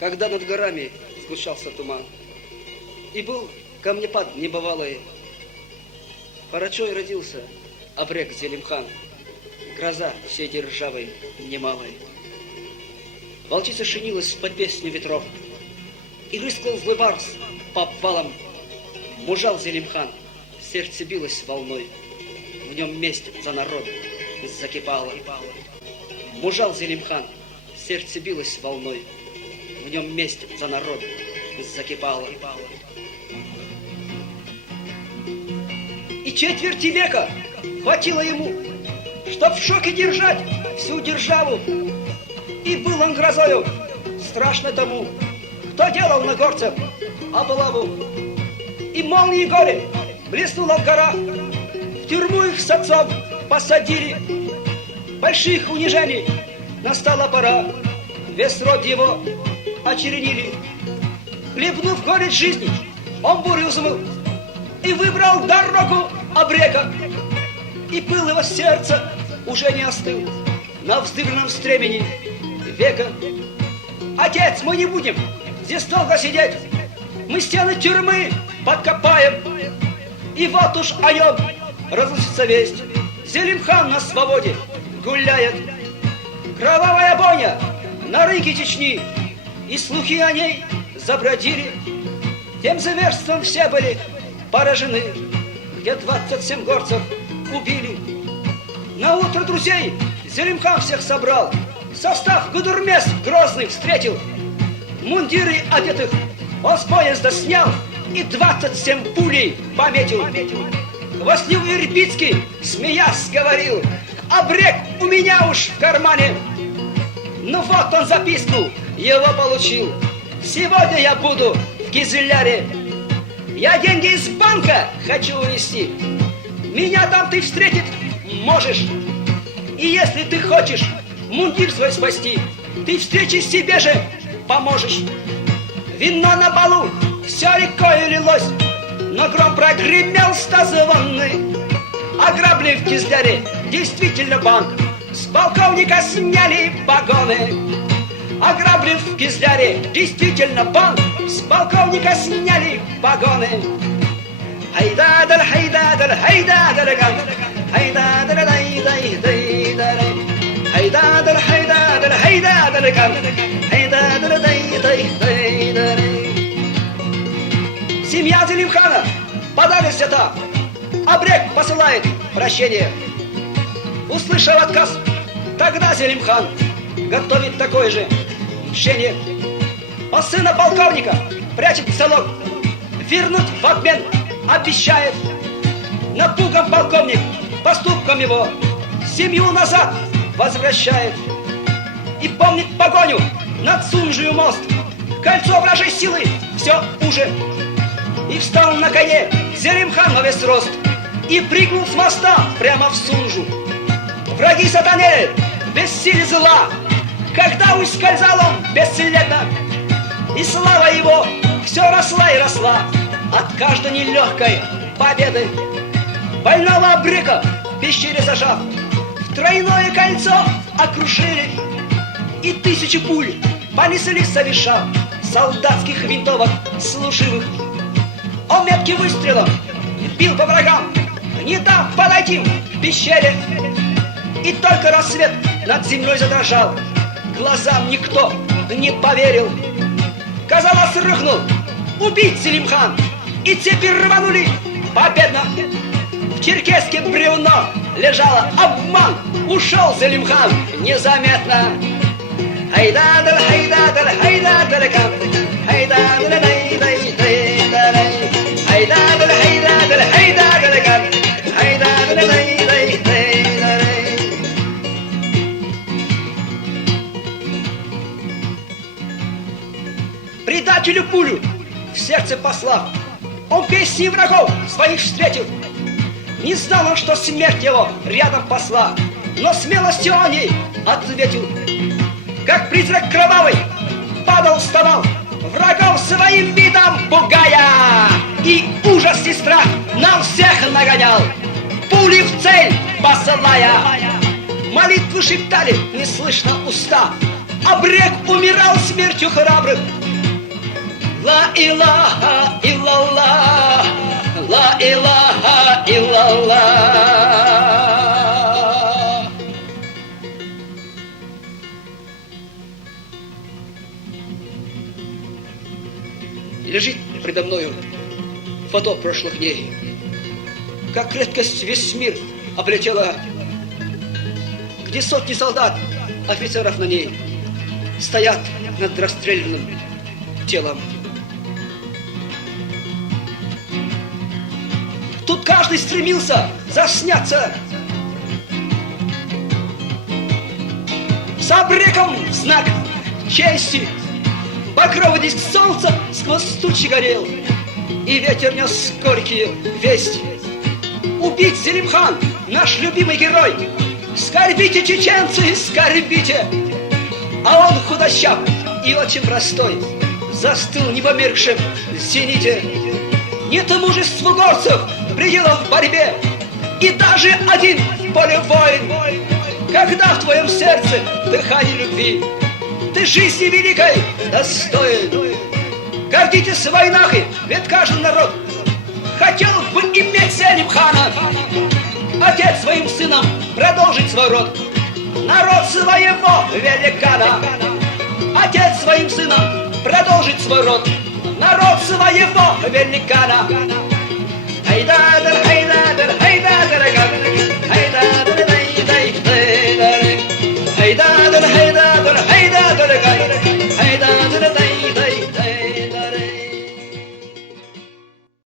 когда над горами сгущался туман, и был камнепад небывалый. Парачой родился Абрек Зелимхан, гроза всей державы немалой. Волчица шинилась под песню ветров, и рыскал злой барс по обвалам. Мужал Зелимхан, сердце билось волной, в нем месть за народ закипала. Мужал Зелимхан, сердце билось волной, в нем месть за народ закипала. И четверти века хватило ему, чтоб в шоке держать всю державу. И был он грозою, страшно тому, кто делал на горцев облаву. И молнии горе блеснула в горах, в тюрьму их с отцом посадили. Больших унижений настала пора, весь род его очернили. Хлебнув горечь жизни, он бурю взмыл и выбрал дорогу Абрека. И пыл его сердца уже не остыл на вздыбленном стремени века. Отец, мы не будем здесь долго сидеть, мы стены тюрьмы подкопаем. И вот уж о нем разлучится весть, Зелимхан на свободе гуляет. Кровавая бойня на рынке Чечни, и слухи о ней забродили. Тем зверством все были поражены, где 27 горцев убили. На утро друзей Зелимхан всех собрал, состав гудурмес грозный встретил. Мундиры одетых он с поезда снял и 27 пулей пометил. Хвастливый Ирбитский, смеясь, говорил: Абрек у меня уж в кармане. Ну вот он записку его получил: сегодня я буду в Кизляре. Я деньги из банка хочу унести, меня там ты встретить можешь. И если ты хочешь мундир свой спасти, ты встречи себе же поможешь. Вино на балу все рекой лилось, но гром прогремел стазвонный. Ограбли в Кизляре действительно банк, с полковника сняли погоны. Ограбли в Кизляре действительно банк, с полковника сняли погоны. Хайдадар, хайдадар, хайдадар, хайдадар, хайдадар, хайдадар, хайдадар, хайдадар, хайдадар. Семья Зелимхана подали сюда, Абрек посылает прощение. Услышав отказ, тогда Зелимхан готовит такое же мщение. Он сына полковника прячет в селок, вернуть в обмен обещает. Напуган полковник поступком его, семью назад возвращает. И помнит погоню над Сунжию мост, кольцо вражей силы все уже. И встал на коне Зелимхан во весь рост и прыгнул с моста прямо в Сунжу. Враги сатанели без силы зла, когда ускользал он бесследно, и слава его все росла и росла от каждой нелегкой победы. Больного Абрека в пещере зажав, в тройное кольцо окружили, и 1000 пуль понесли совершав солдатских винтовок служивых. Он метким выстрелом бил по врагам, не дав подойти к пещере. И только рассвет над землей задрожал, глазам никто не поверил. Казалось, рухнул убить Зелимхан, и цепи рванули победно. В черкеске бревно лежало, обман, ушел Зелимхан незаметно. Хайдадар, хайдадар, хайдадар, хайдадар, хайдадар, хайдадар, хайдадар, хайдадар, хайдадар. Предателю пулю в сердце послав, он песни врагов своих встретил. Не знал он, что смерть его рядом посла, но смелостью о ней ответил. Как призрак кровавый падал, вставал, врагов своим видом пугая, и ужас и страх нам всех нагонял, пули в цель посылая. Молитву шептали неслышно уста, Абрек умирал смертью храбрых. Ла илаха иллаллах, ла илаха иллаллах. Лежит предо мною фото прошлых дней. Как редкость весь мир облетела, где сотни солдат, офицеров на ней стоят над расстрелянным телом. Тут каждый стремился засняться с абреком в знак чести. Багровый диск солнца сквозь тучи горел, и ветер нес горькие вести. Убит Зелимхан, наш любимый герой. Скорбите, чеченцы, скорбите. А он худощав и очень простой, застыл в непомеркшем зените. Нет мужеству горцев пределов в борьбе, и даже один в поле воин. Когда в твоем сердце дыхание любви, ты жизни великой достоин. Гордитесь войнахой, ведь каждый народ хотел бы иметь Зелимхана. Отец своим сыном продолжить свой род, народ своего великана. Отец своим сыном продолжить свой род, народ своего великана.